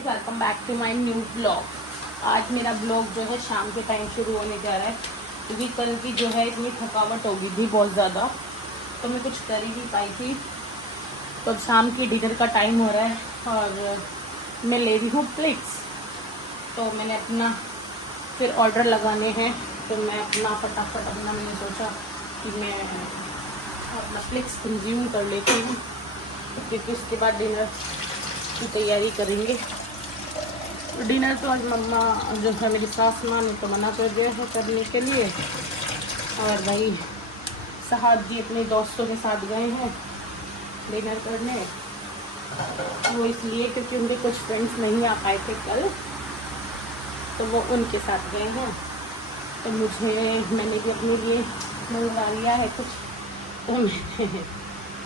Guys, welcome back to my new blog. आज मेरा blog जो है शाम के टाइम शुरू होने जा रहा है, क्योंकि कल की जो है इतनी थकावट हो गई थी बहुत ज़्यादा, तो मैं कुछ कर ही नहीं पाई थी। तो शाम की डिनर का टाइम हो रहा है और मैं ले रही हूँ प्लेट्स। तो मैंने अपना फिर ऑर्डर लगाने हैं, तो मैं अपना फटाफट मैंने सोचा कि मैं अपना प्लेट्स कंज्यूम कर लेती हूँ, क्योंकि उसके बाद डिनर की तैयारी करेंगे। डिनर तो आज मम्मा जो है मेरी सास माँ ने तो मना कर दिया है करने के लिए, और भाई साहब जी अपने दोस्तों के साथ गए हैं डिनर करने। वो इसलिए क्योंकि उनके कुछ फ्रेंड्स नहीं आ पाए थे कल, तो वो उनके साथ गए हैं। तो मैंने भी अपने लिए मंगवा लिया है कुछ, तो मैं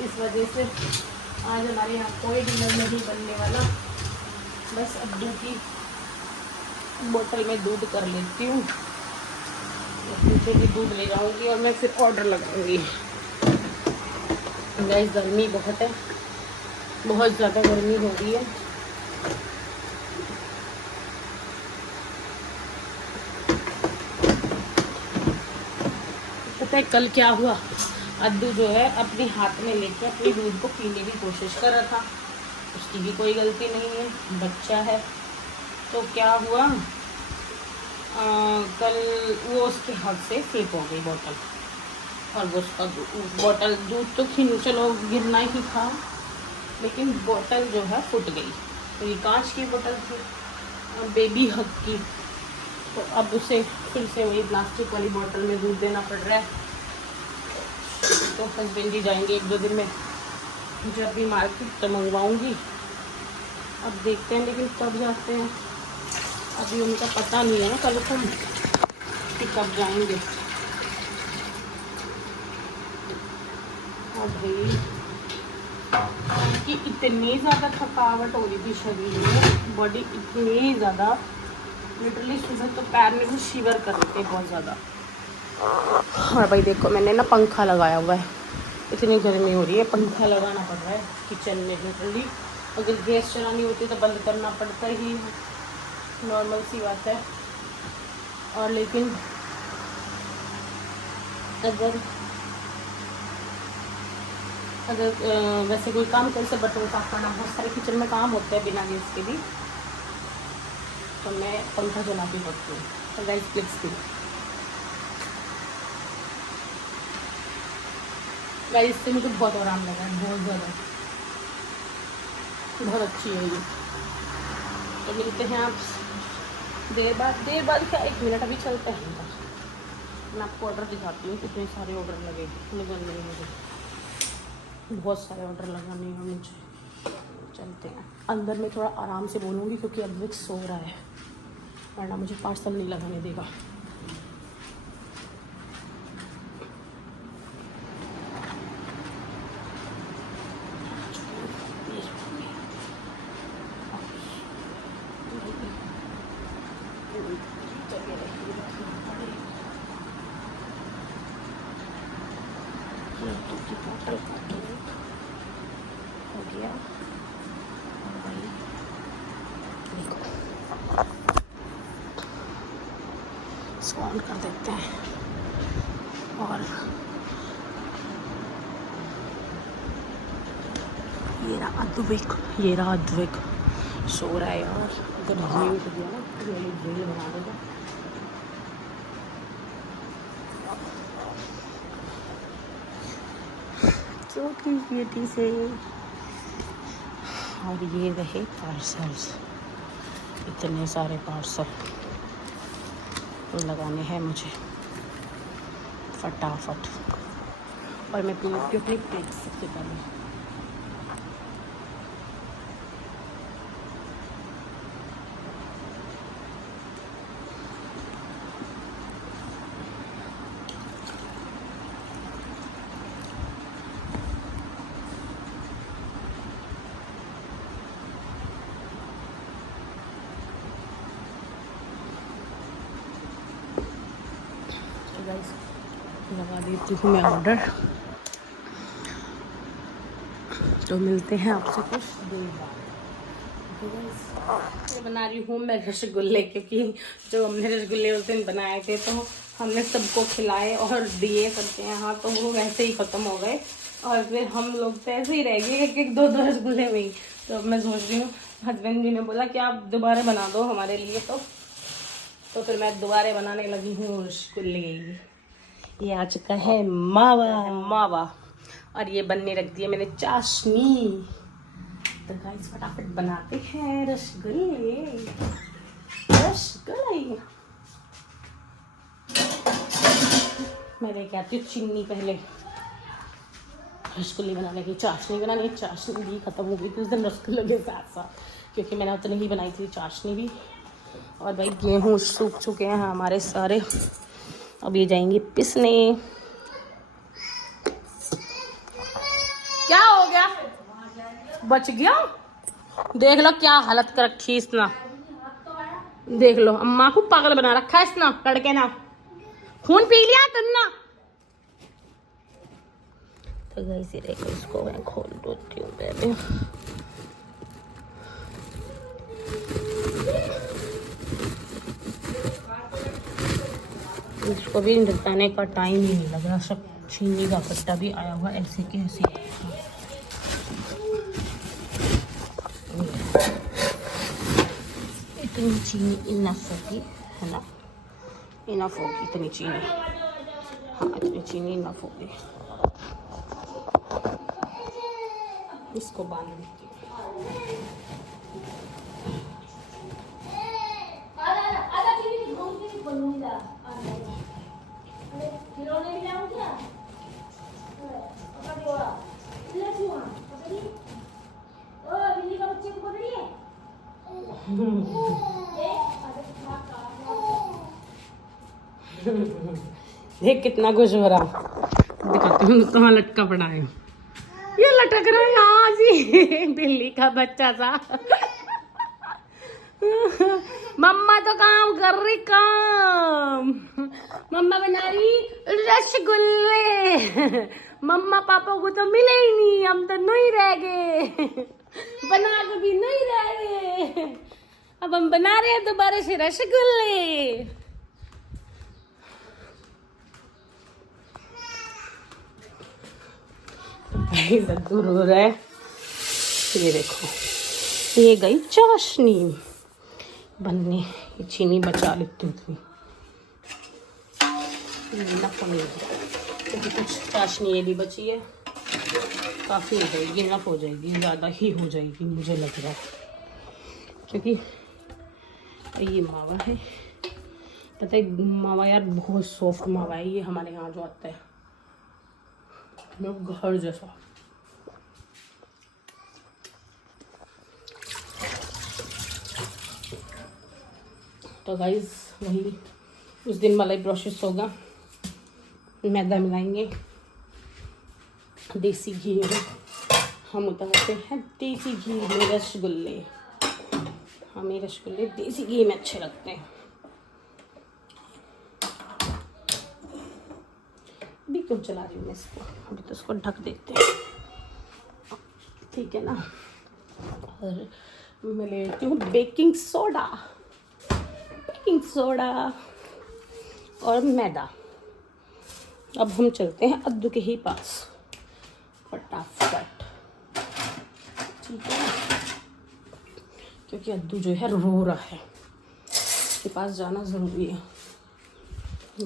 इस वजह से आज हमारे यहाँ कोई डिनर नहीं बनने वाला। बस अब दूध की बोतल में दूध कर लेती हूँ, पीछे भी दूध ले जाऊँगी और मैं फिर ऑर्डर लगाऊंगी। गाइस, गर्मी बहुत है, बहुत ज़्यादा गर्मी हो रही है। पता है कल क्या हुआ? अद्दू जो है अपने हाथ में लेके अपनी दूध को पीने की कोशिश कर रहा था। उसकी भी कोई गलती नहीं है, बच्चा है। तो क्या हुआ, कल वो उसके हाथ से स्लिप हो गई बोतल, और वो उसका बोतल दूध तो चलो गिरना ही था, लेकिन बोतल जो है फूट गई। तो ये कांच की बोतल थी, बेबी हग की। तो अब उसे फिर से वही प्लास्टिक वाली बोतल में दूध देना पड़ रहा है। तो हस्बैंड जी जाएंगे 1-2 दिन में, जब भी मार्केट तो मंगवाऊंगी। अब देखते हैं लेकिन कब जाते हैं, अभी उनका पता नहीं है ना कल को कि कब जाएंगे। और भाई कि इतनी ज़्यादा थकावट हो रही थी शरीर में, बॉडी इतनी ज़्यादा, लिटरली सुबह तो पैर में भी शिवर कर रहे थे बहुत ज़्यादा। और भाई देखो, मैंने ना पंखा लगाया हुआ है, इतनी गर्मी हो रही है, पंखा लगाना पड़ रहा है किचन में लिटरली। अगर गैस चलानी होती तो बंद करना पड़ता ही, नॉर्मल सी बात है। और लेकिन अगर वैसे कोई काम कर से बर्तन साफ करना, बहुत सारे किचन में काम होते हैं बिना गैस के भी, तो मैं पंखा चला के करती हूँ। तो गाइस प्लीज भी गाइस, इससे मुझे बहुत आराम लगा है, बहुत ज़्यादा, बहुत अच्छी है ये। तो मिलते हैं आप देर बाद क्या 1 मिनट अभी चलते हैं अंदर। मैं आपको ऑर्डर दिखाती हूँ, कितने सारे ऑर्डर लगे मुझे बहुत सारे ऑर्डर लगाने हैं मुझे। चलते हैं अंदर। में थोड़ा आराम से बोलूँगी क्योंकि अद्विक सो रहा है, वरना मुझे पार्सल नहीं लगाने देगा। की बोतल हो गया। और भाई देखो, इसको ऑन कर देते हैं। और ये रहा अद्विक सो रहा है यार। अगर म्यूट दिया ना तो ये रील बना देगा। छोटी बेटी से। और ये रहे पार्सल्स, इतने सारे पार्सल लगाने हैं मुझे फटाफट। और मैं पीती अपनी प्लेट सबसे पहले। गाइस लगा देती हूँ मैं ऑर्डर, तो मिलते हैं आपसे कुछ देर बाद। मैं बना रही हूँ मैं रसगुल्ले, क्योंकि जो हमने रसगुल्ले उस दिन बनाए थे तो हमने सबको खिलाए और दिए सबके यहाँ, तो वो वैसे ही ख़त्म हो गए और फिर हम लोग तो ऐसे ही रह गए एक एक दो दो रसगुल्ले में ही। तो अब मैं सोच रही हूँ, हस्बैंड जी ने बोला कि आप दोबारा बना दो हमारे लिए, तो फिर मैं दोबारा बनाने लगी हूँ रसगुल्ले। ये आ चुका है मावा और ये बनने रख दिया मैंने चाशनी। तो गाइस फटाफट बनाते हैं रसगुल्ले। मैं लेके आती हूँ चीनी पहले, रसगुल्ले बनाने की चाशनी बनानी है। चाशनी भी खत्म हो गई थी उस दिन रसगुल्ले के साथ साथ, क्योंकि मैंने उतनी ही बनाई थी चाशनी भी। और भाई गेहूँ सूख चुके हैं हमारे सारे, अब ये जाएंगे पिसने। क्या हो गया? बच गया? देख लो क्या हालत कर रखी इसना, देख लो अम्मा को पागल बना रखा है इसना, लड़के ना खून पी लिया तुमने। तो गाइस देखो इसको मैं खोल देती हूँ पहले। इसको भी निपटाने का टाइम ही नहीं लग रहा, सब चीनी का कट्टा भी आया हुआ ऐसे के ऐसे। इतनी चीनी इनफ होगी है ना, इनफ होगी इतनी चीनी, हाँ इतनी चीनी इनफ होगी। इसको बांध देती हूँ। देख कितना खुश हो रहा, दिखाती हूँ तो लटका पड़ा है, ये लटक रहा है आज ही बिल्ली का बच्चा सा। मम्मा तो काम कर रही, काम मम्मा बना रही रसगुल्ले। मम्मा पापा को तो मिले ही नहीं, हम तो नहीं रह गए, बना के भी नहीं रह गए, अब हम बना रहे हैं दोबारा से रसगुल्ले। दूर हो रहा है, ये देखो ये गई चाशनी बनने, ये चीनी बचा लेती हूँ क्योंकि कुछ चाशनी ये भी बची है, काफ़ी हो जाएगी, इनफ हो जाएगी, ज़्यादा ही हो जाएगी मुझे लग रहा है, क्योंकि ये मावा है, पता है मावा यार बहुत सॉफ्ट मावा है ये, हमारे यहाँ जो आता है घर जैसा। तो गाइस वही उस दिन मलाई प्रोसेस होगा, मैदा मिलाएंगे, देसी घी में हम उतारते हैं, देसी घी में रसगुल्ले, हमें रसगुल्ले देसी घी में अच्छे लगते हैं। अभी क्यों चला रही हूँ मैं इसको, अभी तो इसको ढक देते हैं, ठीक है ना। और मैं ले लेती हूँ बेकिंग सोडा और मैदा। अब हम चलते हैं अद्दू के ही पास फटाफट, ठीक है, क्योंकि अद्दू जो है रो रहा है, उसके पास जाना ज़रूरी है।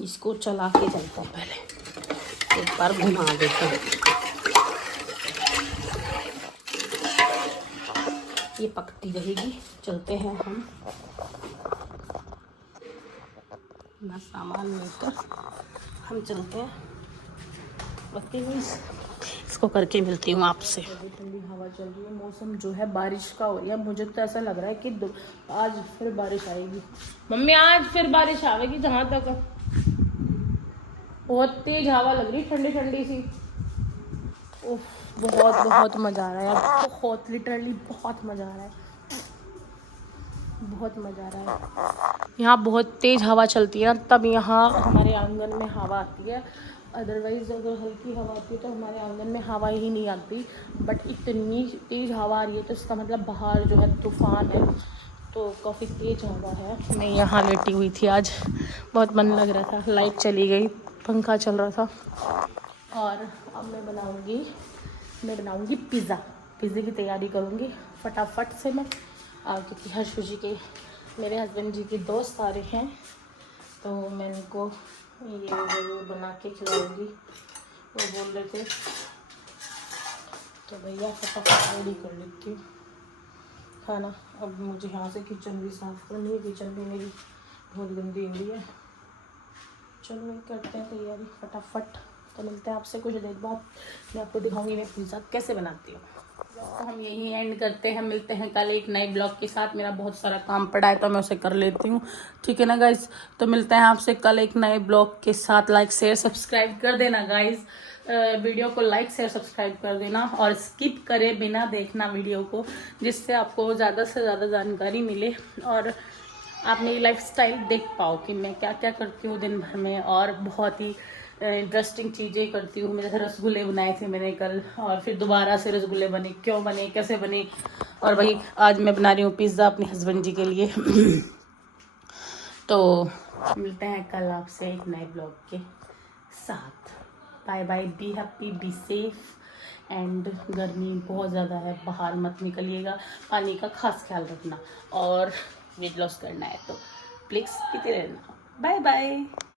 इसको चला के चलता हूँ, पहले एक बार घुमा देता हूँ, ये पकती रहेगी। चलते हैं हम अपना सामान लेकर, हम चलते हैं, बाकी इसको करके मिलती हूँ आपसे। ठंडी हवा चल रही है, मौसम जो है बारिश का हो रही है, मुझे तो ऐसा लग रहा है कि आज फिर बारिश आएगी। मम्मी आज फिर बारिश आएगी, जहाँ तक बहुत तेज हवा लग रही, ठंडी ठंडी सी। ओह बहुत बहुत मज़ा आ रहा है यार, बहुत लिटरली बहुत मज़ा आ रहा है, बहुत मज़ा आ रहा है। यहाँ बहुत तेज़ हवा चलती है ना, तब यहाँ हमारे आंगन में हवा आती है, अदरवाइज़ अगर हल्की हवा आती है तो हमारे आंगन में हवा ही नहीं आती, बट इतनी तेज़ हवा आ रही है तो इसका मतलब बाहर जो है तूफ़ान है, तो काफ़ी तेज़ हवा है। मैं यहाँ लेटी हुई थी, आज बहुत मन लग रहा था, लाइट चली गई, पंखा चल रहा था। और अब मैं बनाऊँगी पिज़्ज़े की तैयारी करूँगी फटाफट से मैं, क्योंकि हर्षू जी के, मेरे हस्बैंड जी के दोस्त आ रहे हैं, तो मैं उनको ये ज़रूर बना के खिलाऊँगी, वो बोल रहे थे। तो भैया फटाफट रेडी कर लेती हूँ खाना। अब मुझे यहाँ से किचन भी साफ़ करनी है, किचन भी मेरी बहुत गंदी हो रही है। चलो मैं करते हैं तैयारी फटाफट, तो मिलते हैं आपसे कुछ देर बाद। मैं आपको दिखाऊंगी मैं पिज़्ज़ा कैसे बनाती हूँ। तो हम यही एंड करते हैं, मिलते हैं कल एक नए ब्लॉग के साथ। मेरा बहुत सारा काम पड़ा है तो मैं उसे कर लेती हूँ, ठीक है ना गाइज़। तो मिलते हैं आपसे कल एक नए ब्लॉग के साथ। लाइक शेयर सब्सक्राइब कर देना गाइज़, वीडियो को लाइक शेयर सब्सक्राइब कर देना, और स्किप करे बिना देखना वीडियो को, जिससे आपको ज़्यादा से ज़्यादा जानकारी मिले और आप मेरी लाइफस्टाइल देख पाओ कि मैं क्या क्या करती हूँ दिन भर में, और बहुत ही इंटरेस्टिंग चीज़ें करती हूँ। जैसे रसगुल्ले बनाए थे मैंने कल, और फिर दोबारा से रसगुल्ले बने, क्यों बने, कैसे बने, और वही आज मैं बना रही हूँ पिज़्ज़ा अपने हस्बैंड जी के लिए। तो मिलते हैं कल आपसे एक नए ब्लॉग के साथ। Bye bye, be happy, be safe, and गर्मी बहुत ज़्यादा है, बाहर मत निकलिएगा, पानी का खास ख्याल रखना, और वेट लॉस करना है तो प्लीज़ पीते रहना। Bye bye.